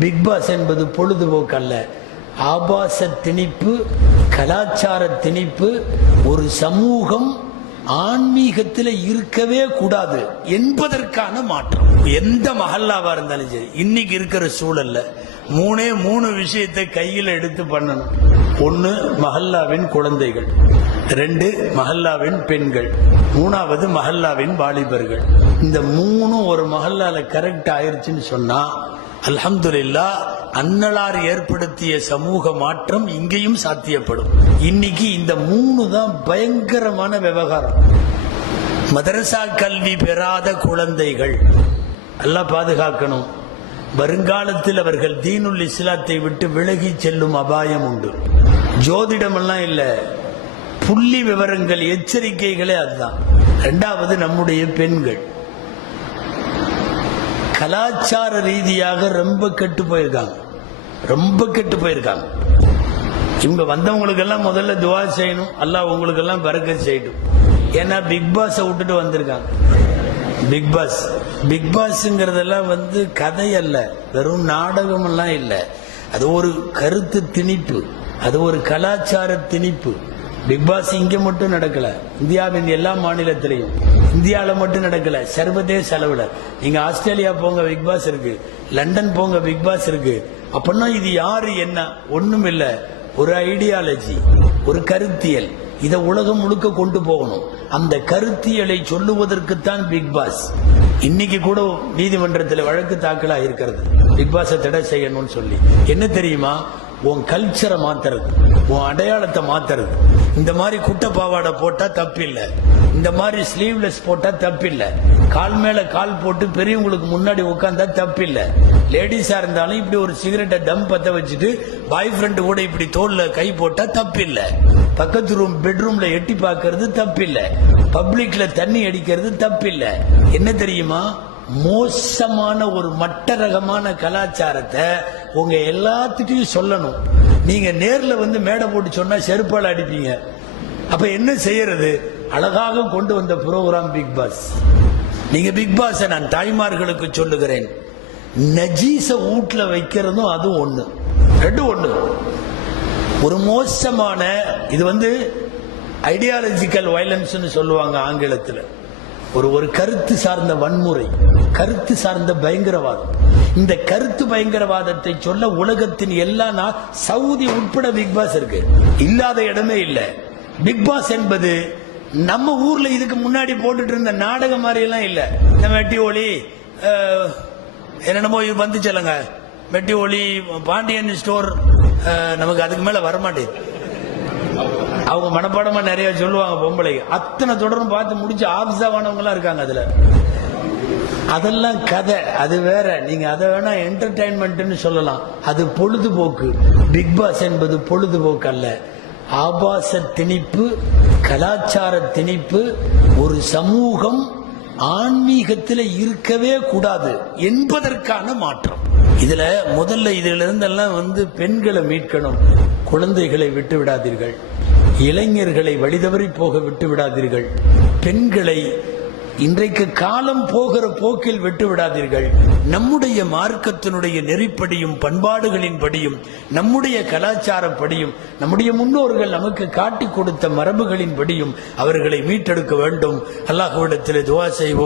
Big pass என்பது பொழுதுபோக்கு அல்ல ஆபாச திணிப்பு கலாச்சார திணிப்பு ஒரு சமூகம் ஆன்மீகத்தில் இருக்கவே கூடாது என்பதற்கான மாற்றம். எந்த மஹல்லாவா இருந்தாலும் சரி இன்னைக்கு இருக்கிற சூழல்ல மூணே மூணு விஷயத்தை கையில் எடுத்து பண்ணணும். ஒன்னு மஹல்லாவின் குழந்தைகள். ரெண்டு மஹல்லாவின் பெண்கள். மூணாவது மஹல்லாவின் வாலிபர்கள். இந்த மூணும் ஒரு மஹல்லால கரெக்ட் ஆயிருச்சுன்னு சொன்னா அல்ஹம்துல்லா அன்னலார் ஏற்படுத்திய சமூக மாற்றம் இங்கேயும் சாத்தியப்படும். இன்னைக்கு இந்த மூணு தான் பயங்கரமான விவகாரம். மதரசா கல்வி பெறாத குழந்தைகள். எல்லாம் பாதுகாக்கணும். வருங்காலத்தில் அவர்கள் தீனுல் இஸ்லாத்தை விட்டு விலகி செல்லும் அபாயம் உண்டு. ஜோதிடமெல்லாம் இல்லை. புள்ளி விவரங்கள் எச்சரிக்கைகளே அதுதான். ரெண்டாவது நம்முடைய பெண்கள். கலாச்சார ரீதியாக ரொம்ப கெட்டு போயிருக்காங்க. ரொம்ப கெட்டு போயிருக்காங்க. இவங்க வந்தவங்களுக்கெல்லாம் முதல்ல துவா செய்யணும். அல்லாஹ் உங்களுக்கெல்லாம் பறக்க செய்யணும் ஏன்னா பிக் பாஸை விட்டுட்டு வந்திருக்காங்க. Big pass. பிக் பாஸ்ங்கிறதெல்லாம் வந்து கதை அல்ல. வெறும் நாடகம் எல்லாம் இல்லை. அது ஒரு கருத்து திணிப்பு. அது ஒரு கலாச்சார திணிப்பு. பிக் பாஸ் இங்க மட்டும் நடக்கல. இந்தியாவின் எல்லா மாநிலத்திலையும். இந்தியாவில் மட்டும் நடக்கல. சர்வதேச அளவில் நீங்க ஆஸ்திரேலியா போங்க பிக் பாஸ் இருக்கு. லண்டன் போங்க பிக் பாஸ் இருக்கு. அப்படின்னா இது யாரு என்ன? ஒண்ணும் இல்ல. ஒரு ஐடியாலஜி ஒரு கருத்தியல். இதை உலகம் முழுக்க கொண்டு போகணும். அந்த கருத்தியலை சொல்லுவதற்குத்தான் பிக் பாஸ். இன்னைக்கு கூட நீதிமன்றத்தில் வழக்கு தாக்கலா இருக்கிறது. பிக் பாஸை தடை செய்யணும்னு சொல்லி. என்ன தெரியுமா? உன் கல்ச்சரை மாத்துறது. உன் அடையாளத்தை மாத்துறது. இந்த மாதிரி குட்டை பாவாடை போட்டா தப்பில்லை. இந்த மாதிரி ஸ்லீவ்லெஸ் போட்டா தப்பில்லை. கால் மேல கால் போட்டு பெரியவங்களுக்கு முன்னாடி உட்காந்தா தப்பில்லை. லேடிஸா இருந்தாலும் இப்படி ஒரு சிகரெட்டை டம் பத்த வச்சுட்டு பாய் ஃப்ரெண்டு கூட இப்படி தோல்ல கை போட்டா தப்பில்லை. பக்கத்து ரூம் பெட்ரூம்ல எட்டி பார்க்கறது தப்பில்லை. பப்ளிக்ல தண்ணி அடிக்கிறது தப்பில்லை. என்ன தெரியுமா? மோசமான ஒரு மட்ட ரகமான கலாச்சாரத்தை உங்க எல்லாத்துட்டையும் சொல்லணும். நீங்க நேர்ல வந்து மேடை போட்டு சொன்னா செருப்பால் அடிப்பீங்க. அப்ப என்ன செய்யறது? அழகாக கொண்டு வந்த ப்ரோக்ராம் பிக் பாஸ் நீங்க பிக் பாஸ் நான் தாய்மார்களுக்கு சொல்லுகிறேன். நஜீச வீட்ல வைக்கிறதும் அது ஒண்ணு. ரெண்டு ஒண்ணு. ஒரு மோசமான இது வந்து ஐடியாலஜிக்கல் வயலன்ஸ்னு சொல்லுவாங்க ஆங்கிலத்தில். ஒரு ஒரு கருத்து சார்ந்த வன்முறை கருத்து சார்ந்த பயங்கரவாதம். இந்த கருத்து பயங்கரவாதத்தை சொல்ல உலகத்தின் எல்லா நா சவுதி உட்பட பிக் பாஸ் இருக்கு. இல்லாத இடமே இல்லை. பிக் பாஸ் என்பது நம்ம ஊர்ல இதுக்கு முன்னாடி போட்டுட்டு இருந்த நாடகம் மாதிரி எல்லாம் இல்ல. இந்த வெட்டி ஒளி என்னென்னமோ இது வந்துச்சலங்க வெட்டி ஒளி பாண்டியன் ஸ்டோர் நமக்கு அதுக்கு மேல வரமாட்டேங்குது அவங்க மனப்பாடமா நிறைய சொல்லுவாங்க பொம்பளை அத்தனை தொடரும் பார்த்து முடிச்சு ஆபிசாவானவங்க இருக்காங்க அதுல. அதெல்லாம் கதை. அது வேற. நீங்க அதை வேணா என்டர்டைன்மெண்ட்னு சொல்லலாம். அது பொழுதுபோக்கு. பிக் பாஸ் என்பது பொழுதுபோக்கு அல்ல. ஆபாச திணிப்பு கலாச்சார திணிப்பு ஒரு சமூகம் ஆன்மீகத்தில் இருக்கவே கூடாது என்பதற்கான மாற்றம். இதுல முதல்ல இதுல இருந்தெல்லாம் வந்து பெண்களை மீட்கணும். குழந்தைகளை விட்டு விடாதீர்கள். இளைஞர்களை வழிதவறி போக விட்டு விடாதீர்கள். பெண்களை இன்றைக்கு காலம் போகிற போக்கில் விட்டு விடாதீர்கள். நம்முடைய மார்க்கத்தினுடைய நெறிப்படியும் பண்பாடுகளின்படியும் நம்முடைய கலாச்சாரப்படியும் நம்முடைய முன்னோர்கள் நமக்கு காட்டிக் கொடுத்த மரபுகளின்படியும் அவர்களை மீட்டெடுக்க வேண்டும். அல்லாஹுவிடத்தில் துவா செய்வோம்.